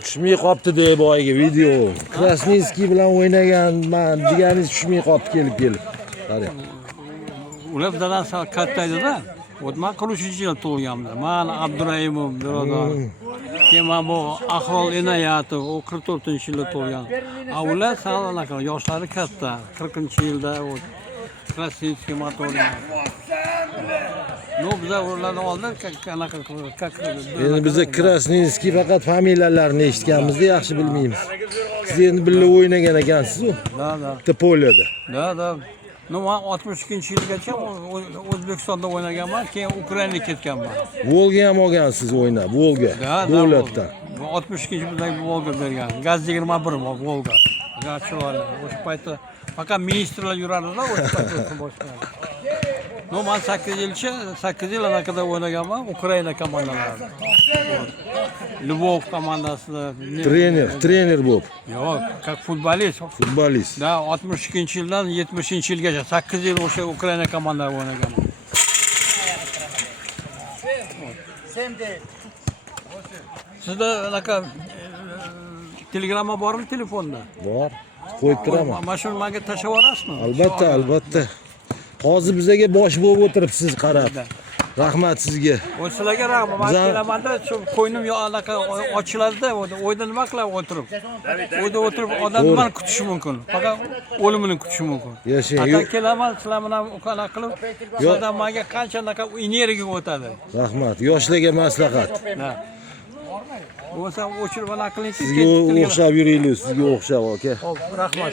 Tushmay qopti deb boyga video. Krasnitskiy bilan o'ynaganman deganingiz tushmay qopti kelib. Qarang. Ular dadasi katta edi-da. O'tman 43-yil tug'ilganman. Men Abduraimov birodar. Keyin bu Ahrol Inoyatov, o 44-yilda tug'ilgan. Ular sanaqa yoshlari katta. 40-yilda o Krasnitskiy motorli. No, biza ulardan oldin qanaqa Endi biz Krasnitskiy faqat familiyalarini eshitganmiz-da, yaxshi bilmaymiz. Siz endi birga o'ynagan ekansiz-ku. Da. Topolyada. Da. No, men 62-yilgacha O'zbekistonda o'ynaganman, keyin Ukrainaga ketganman. Volga ham olgansiz o'ynab, Volga. Davlatdan. 62-yilda Volga bergan. Gaz 21 Volga. Gazchilar. O'sha paytda faqat ministrlar yurardi-da, o'sha paytda boshqa. No, men 8 yil anaqada o'ynaganman, Ukraina komandalarida. Lvov komandasida. Trener bo'lib. Yo'q, как futbolist. Futbolist. Da, 62-yildan 70-yilgacha 8 yil o'sha Ukraina komandalarida o'ynaganman. Sizda anaqa telegramma bormi telefonda? Bor. Qo'yib turaman. Mana shuni menga tashlab yuborasizmi? Albatta. Hozir bizga bosh bo'lib o'tiribsiz qarab. Rahmat sizga. Sizlarga rahmat. Men kelamanda shu qo'ynim anaqa ochiladi-da, o'yda nima qilib o'tirib. O'yda o'tirib odam nimani kutishi mumkin? Faqat o'limini kutishi mumkin. Yashang. Faqat kelaman, sizlar bilan anaqa qilib, sizlardan menga qancha anaqa energiya o'tadi. Rahmat. Yoshlarga maslahat. Bo'lsa o'chirib anaqa qiling. Sizga o'xshab yuraylik, sizga o'xshab aka. Xo'p, rahmat.